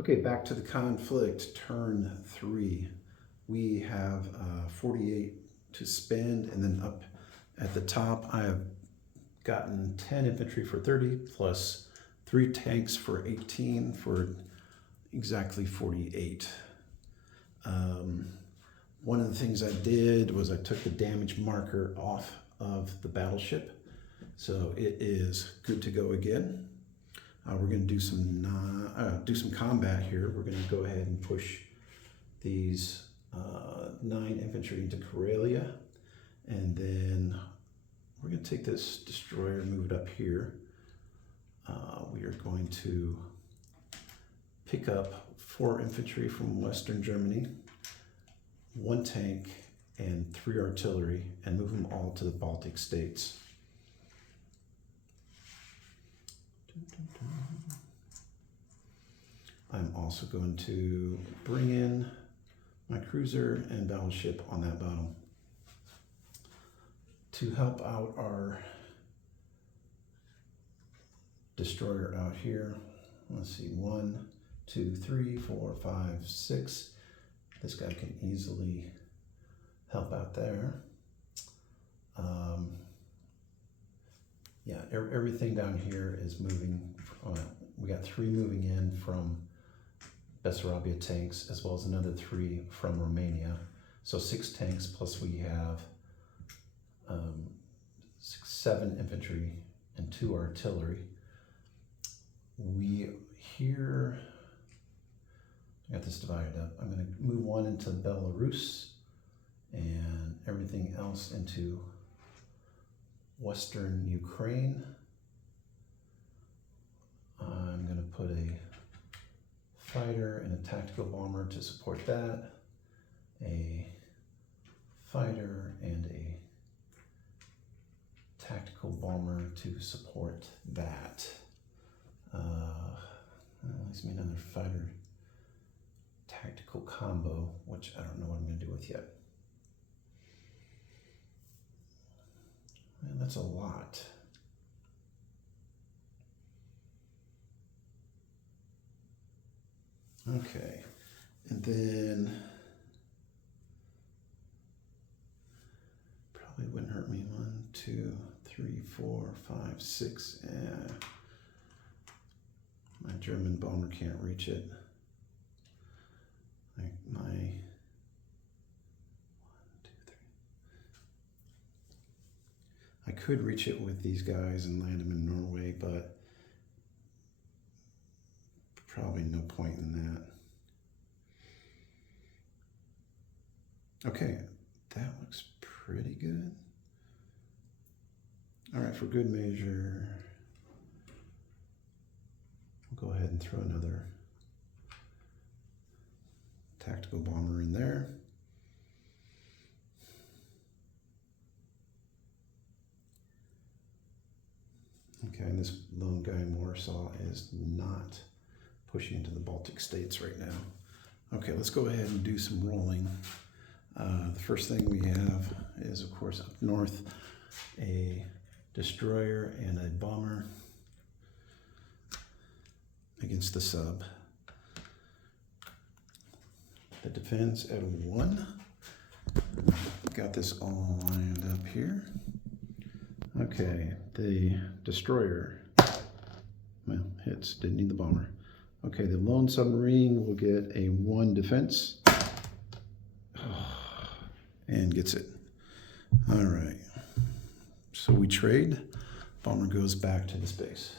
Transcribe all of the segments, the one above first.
Okay, back to the conflict, turn 3. We have 48 to spend, and then up at the top, I have gotten 10 infantry for 30, plus 3 tanks for 18, for exactly 48. One of the things I did was I took the damage marker off of the battleship, so it is good to go again. We're going to do some combat here. We're going to go ahead and push these 9 infantry into Karelia, and then we're going to take this destroyer, move it up here. We are going to pick up 4 infantry from Western Germany, 1 tank, and 3 artillery, and move them all to the Baltic states. I'm also going to bring in my cruiser and battleship on that bottom to help out our destroyer out here. Let's see, 1, 2, 3, 4, 5, 6. This guy can easily help out there. Yeah, everything down here is moving. We got 3 moving in from Bessarabia tanks, as well as another 3 from Romania. So 6 tanks, plus we have 7 infantry and 2 artillery. We here, I got this divided up. I'm going to move 1 into Belarus and everything else into Western Ukraine. I'm going to put a fighter and a tactical bomber to support that, a fighter and a tactical bomber to support that. That leaves me another fighter tactical combo, which I don't know what I'm going to do with yet. Man, that's a lot. Okay, and then probably wouldn't hurt me. 1, 2, 3, 4, 5, 6. My German bomber can't reach it. My 1, 2, 3. I could reach it with these guys and land them in Norway, but probably no point in that. Okay, that looks pretty good. All right, for good measure, we'll go ahead and throw another tactical bomber in there. Okay, and this lone guy in Warsaw is not pushing into the Baltic states right now. Okay, let's go ahead and do some rolling. The first thing we have is, of course, up north, a destroyer and a bomber against the sub. The defense at 1. Got this all lined up here. Okay, the destroyer, well, hits, didn't need the bomber. Okay, the lone submarine will get a 1 defense and gets it. All right, so we trade. Bomber goes back to the space.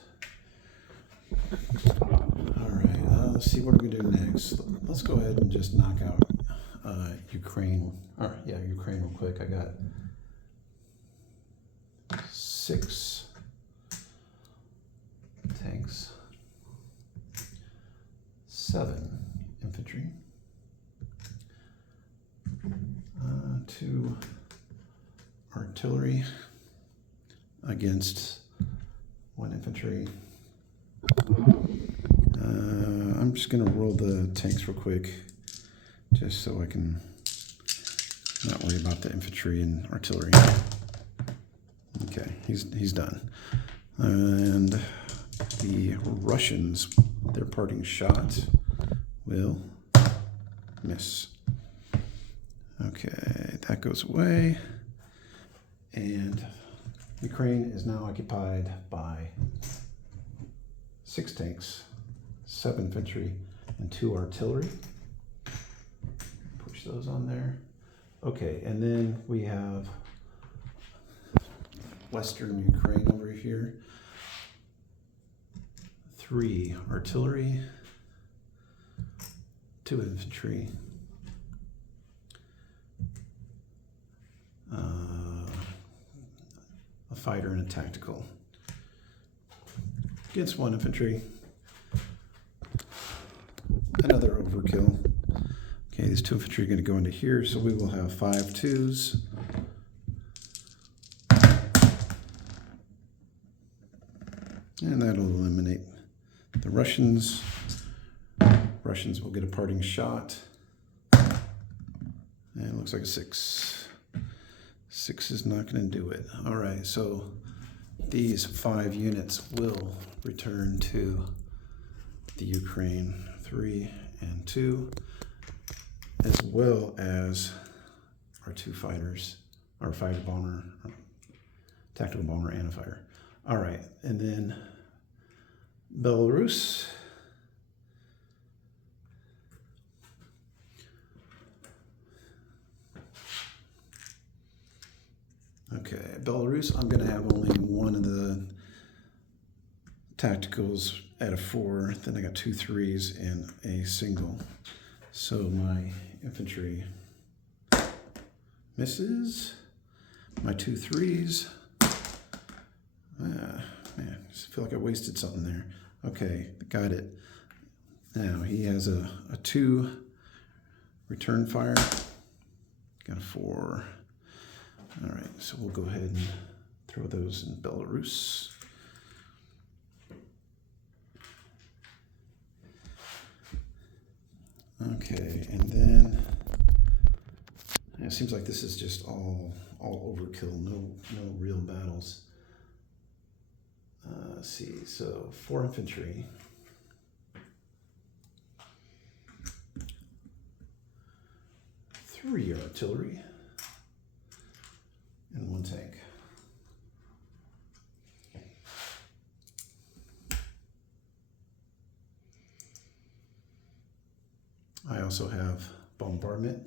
All right, let's see, what are we gonna do next? Let's go ahead and just knock out Ukraine. All right, yeah, Ukraine real quick. I got 6 tanks, 7 infantry, 2 artillery against 1 infantry. I'm just gonna roll the tanks real quick, just so I can not worry about the infantry and artillery. Okay, he's done. And the Russians, their parting shot will miss. Okay, that goes away. And Ukraine is now occupied by 6 tanks, 7 infantry, and 2 artillery. Push those on there. Okay, and then we have Western Ukraine over here. 3 artillery, 2 infantry, a fighter and a tactical. Against 1 infantry. Another overkill. Okay, these 2 infantry are going to go into here, so we will have 5 2s. And that'll eliminate the Russians. Russians will get a parting shot. And it looks like a 6. 6 is not going to do it. All right, so these 5 units will return to the Ukraine, 3 and 2, as well as our 2 fighters, our fighter bomber, tactical bomber, and a fighter. All right, and then Belarus. Okay, Belarus, I'm going to have only 1 of the tacticals at a 4. Then I got 2 3s and a single. So my infantry misses. My 2 3s. Man, I just feel like I wasted something there. Okay, got it. Now he has a 2 return fire. Got a 4. All right, so we'll go ahead and throw those in Belarus. Okay, and then it seems like this is just all overkill, no real battles. Let's see, so 4 infantry. 3 artillery. And 1 tank. I also have bombardment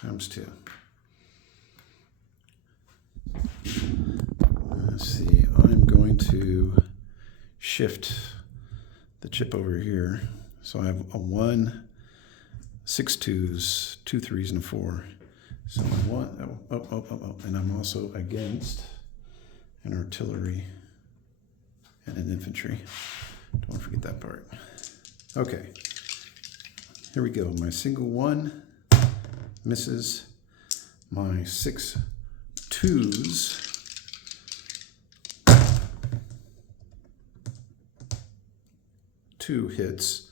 ×2. Let's see, I'm going to shift the chip over here. So I have a 1, 6 2s, 2 3s, and a 4. So I want, and I'm also against an artillery and an infantry. Don't want to forget that part. Okay, here we go. My single 1 misses. My 6 2s two hits.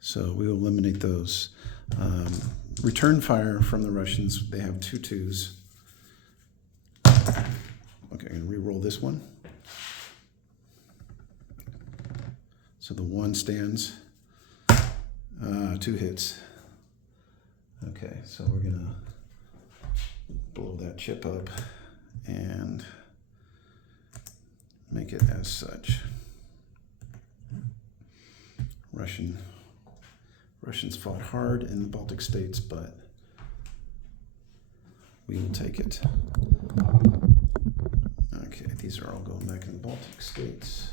So we will eliminate those. Return fire from the Russians. They have 2 2s. Okay, I'm going to re-roll this one. So the 1 stands. 2 hits. Okay, so we're going to blow that chip up and make it as such. Russians fought hard in the Baltic states, but we will take it. Okay, these are all going back in the Baltic states.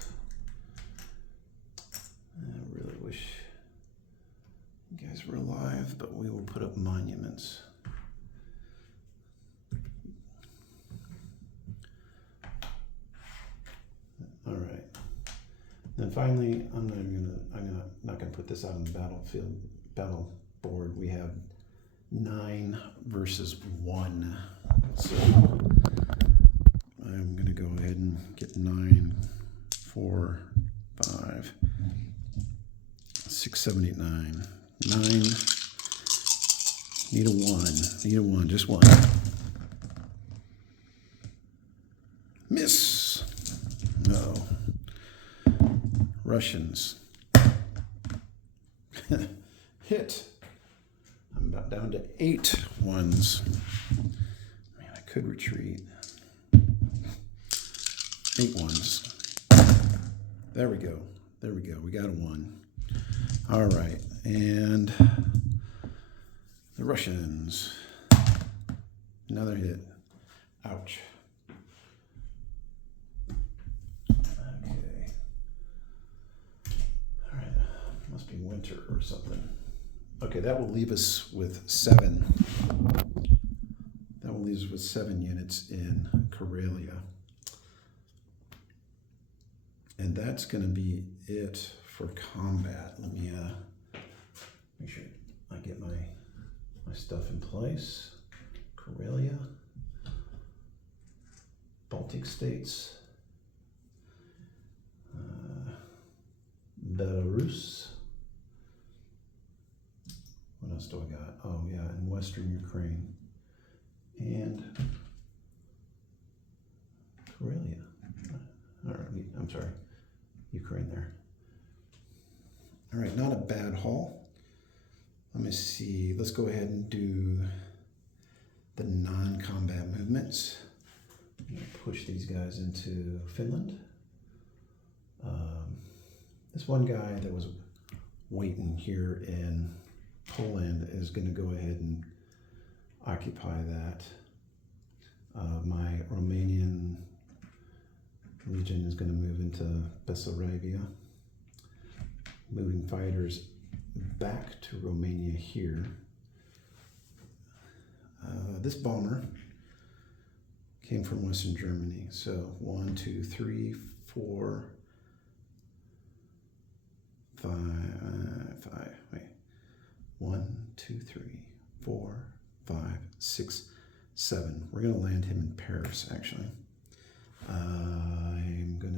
I really wish you guys were alive, but we will put up monuments. All right. Then finally, I'm not gonna put this out on the battle board. We have 9 versus 1. So I'm gonna go ahead and get 9, 4, 5, 6, 7, 8, 9. 9. Need a 1. Need a 1. Just 1. Miss. No. Russians. Hit. I'm about down to 8 ones. Man, I could retreat. 8 ones. There we go. There we go. We got a 1. All right. And the Russians. Another hit. Ouch. Okay. All right. Must be winter or something. Okay, that will leave us with 7. That will leave us with 7 units in Karelia. And that's going to be it for combat. Let me make sure I get my stuff in place. Karelia, Baltic states, Belarus. What else do I got? Oh yeah, in Western Ukraine and Karelia. All right, I'm sorry, Ukraine there. All right, not a bad haul. Let me see. Let's go ahead and do the non-combat movements. I'm gonna push these guys into Finland. This one guy that was waiting here in Poland is going to go ahead and occupy that. My Romanian legion is going to move into Bessarabia, moving fighters back to Romania here. This bomber came from Western Germany. So 1, 2, 3, 4, 5, 1, 2, 3, 4, 5, 6, 7. We're going to land him in Paris, actually. I'm going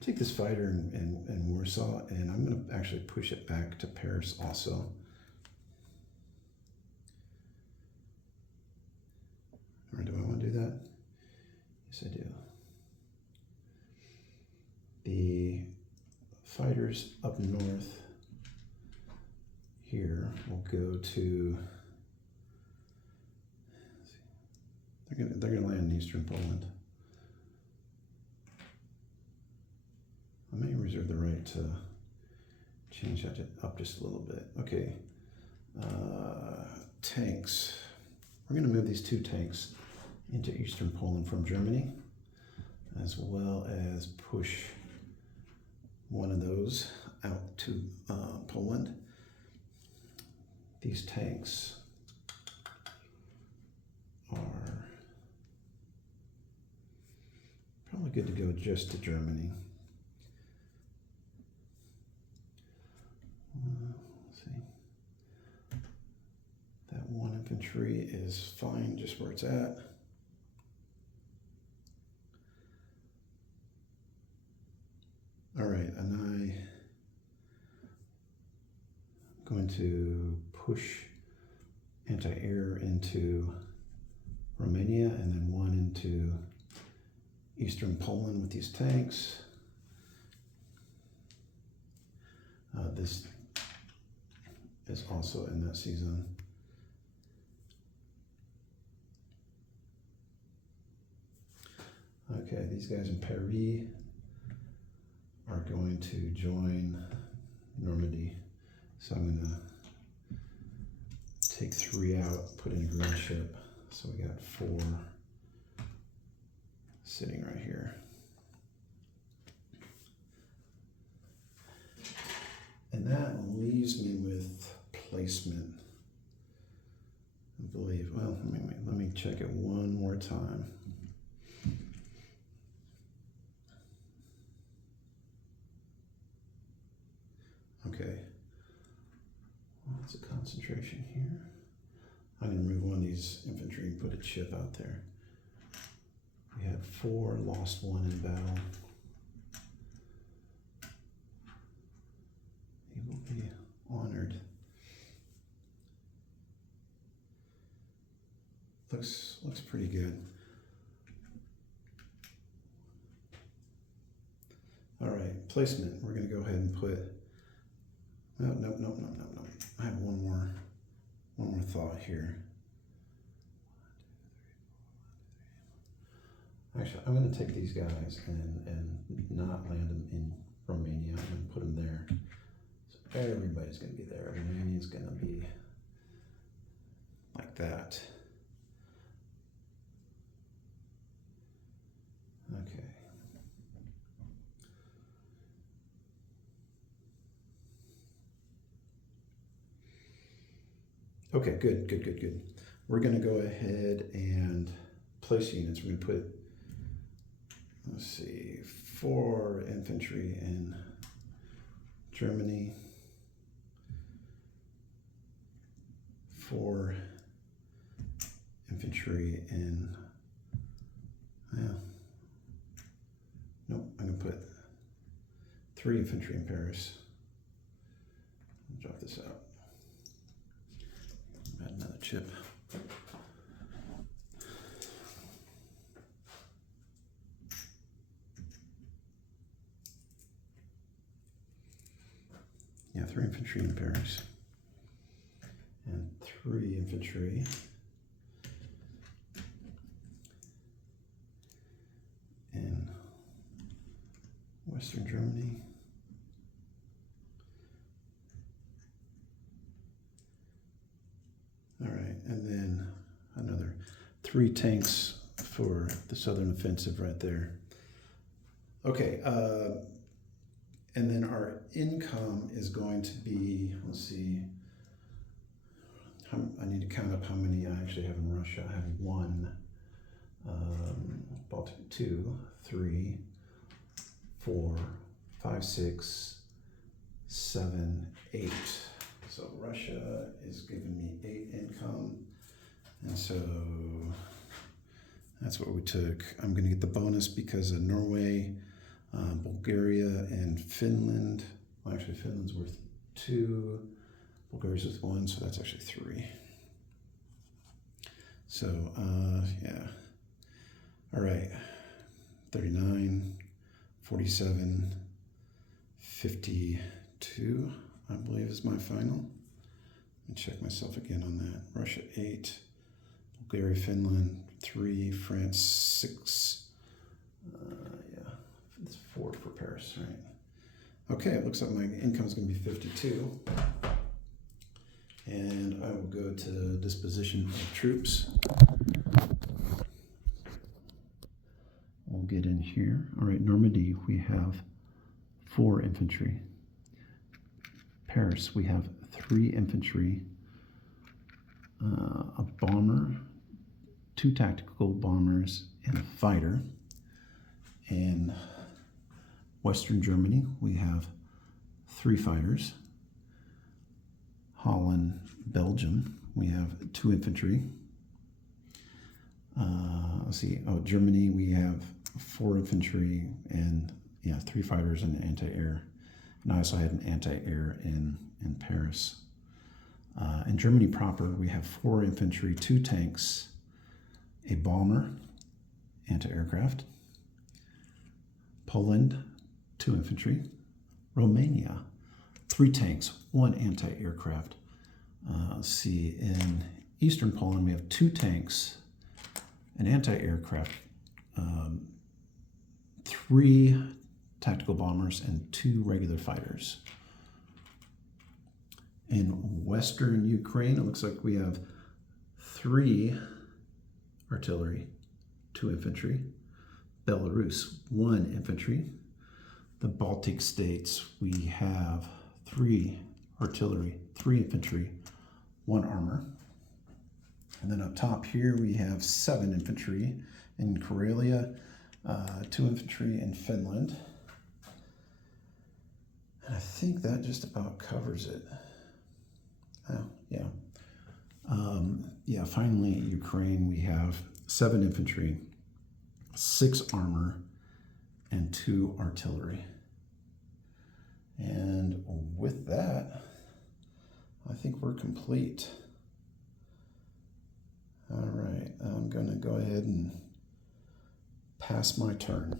to take this fighter in Warsaw, and I'm going to actually push it back to Paris also. Or do I want to do that? Yes, I do. The fighters up north here will go to, they're gonna land in eastern Poland. I may reserve the right to change that up just a little bit. Okay, tanks. We're gonna move these 2 tanks into eastern Poland from Germany, as well as push one of those out to Poland. These tanks are probably good to go just to Germany. Let's see. That 1 infantry is fine just where it's at. All right, and I'm going to push anti-air into Romania and then 1 into eastern Poland with these tanks. This is also in that season. Okay, these guys in Paris are going to join Normandy. So I'm going to take 3 out, put in a green ship. So we got 4 sitting right here. And that leaves me with placement, I believe. Well, let me check it one more time. Okay, what's a concentration here? I'm going to remove one of these infantry and put a chip out there. We had 4, lost 1 in battle. He will be honored. Looks pretty good. All right, placement, we're going to go ahead and put, no. I have one more thought here. Actually, I'm going to take these guys and not land them in Romania. I'm going to put them there. So everybody's going to be there. Romania's going to be like that. Okay. Okay, good. We're going to go ahead and place units. We're going to put, let's see, 4 infantry in Germany, 4 infantry in, nope, I'm going to put 3 infantry in Paris. I'll drop this out. Add another chip. Yeah, 3 infantry in Paris. And 3 infantry in Western Germany. All right, and then another 3 tanks for the southern offensive right there. Okay, and then our income is going to be, let's see, I need to count up how many I actually have in Russia. I have 1, Baltic 2, 3, 4, 5, 6, 7, 8. So Russia is giving me 8 income. And so that's what we took. I'm going to get the bonus because of Norway, Bulgaria, and Finland. Well, actually, Finland's worth 2. Bulgaria's worth 1, so that's actually 3. So, yeah. All right. 39, 47, 52, I believe is my final. Let me check myself again on that. Russia 8, Bulgaria, Finland 3, France 6. Yeah, it's 4 for Paris, right? Okay, it looks like my income is going to be 52. And I will go to disposition of troops. We'll get in here. All right, Normandy, we have 4 infantry. Paris, we have 3 infantry, a bomber, 2 tactical bombers, and a fighter. In Western Germany, we have 3 fighters. Holland, Belgium, we have 2 infantry. Let's see, Germany, we have 4 infantry and 3 fighters and anti-air. And I also had an anti-air in Paris. In Germany proper, we have 4 infantry, 2 tanks, a bomber, anti-aircraft. Poland, 2 infantry. Romania, 3 tanks, 1 anti-aircraft. Let's see, in Eastern Poland, we have 2 tanks, an anti-aircraft, 3 tactical bombers, and 2 regular fighters. In Western Ukraine, it looks like we have 3 artillery, 2 infantry. Belarus, 1 infantry. The Baltic states, we have 3 artillery, 3 infantry, 1 armor. And then up top here, we have 7 infantry in Karelia, 2 infantry in Finland. And I think that just about covers it. Oh, yeah. Finally, Ukraine, we have 7 infantry, 6 armor, and 2 artillery. And with that, I think we're complete. All right, I'm going to go ahead and pass my turn.